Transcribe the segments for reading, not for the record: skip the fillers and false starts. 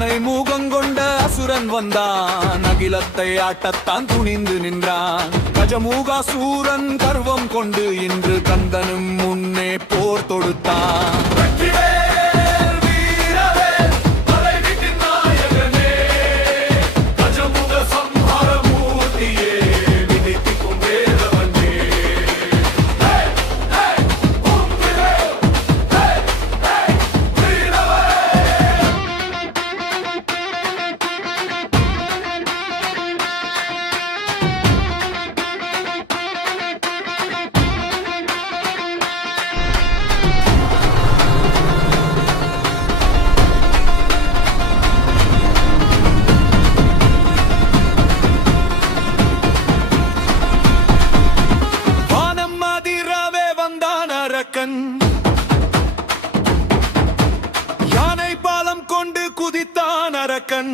யானை மூகங்கொண்ட அசுரன் வந்தான், அகிலத்தை ஆட்டத்தான் துணிந்து நின்றான். கஜமூகாசூரன் கர்வம் கொண்டு இன்று கந்தனும் முன்னே போர் தொடுத்தான். யானை பாலம் கொண்டு குதித்தான் அரக்கன்,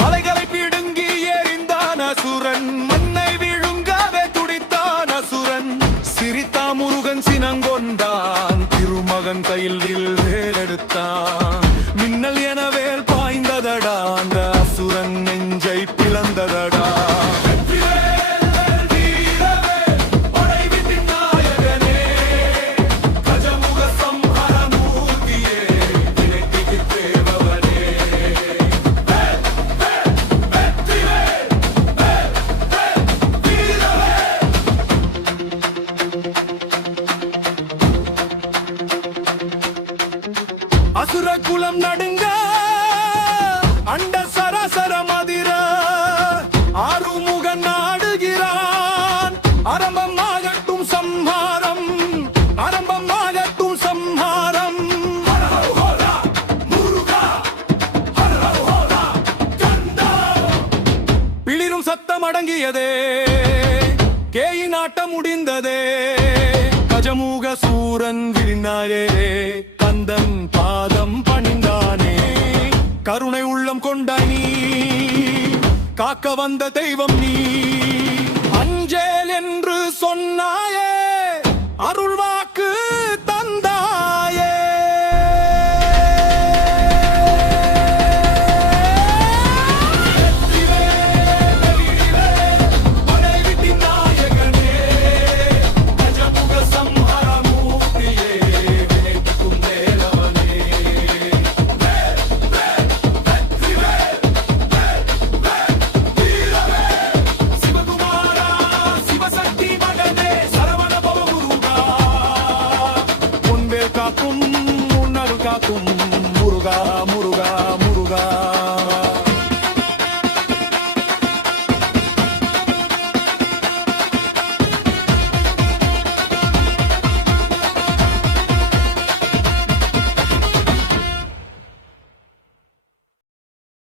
மலைகளை பிடுங்கி எறிந்தான் அசுரன், மண்ணை விழுங்காவே துடித்தான் அசுரன். சிரித்தா முருகன் சினங்கொண்டான், திருமகன் கையில் வேலெடுத்தான். மின்னல் என வேல் பாய்ந்ததடா, அந்த அசுரன் நெஞ்சை பிளந்ததடா. அசுர குலம் நடுங்க, அண்ட சராசர மதிர, ஆறுமுகன் நாடுகிறான். ஆரம்பமாகட்டும் சம்ஹாரம், ஆரம்பமாகட்டும் சம்ஹாரம். பிளிரும் சத்தம் அடங்கியதே, கேயின் ஆட்டம் முடிந்ததே. கஜமூகாசூரன் விரிந்தாரே, கந்தன் பாதம் பணிந்தானே. கருணை உள்ளம் கொண்டாய் நீ, காக்க வந்த தெய்வம் நீ. அஞ்சேல் என்று சொன்னாயே, அருள்வாக்கு தந்தாயே. காக்கும் முருகா.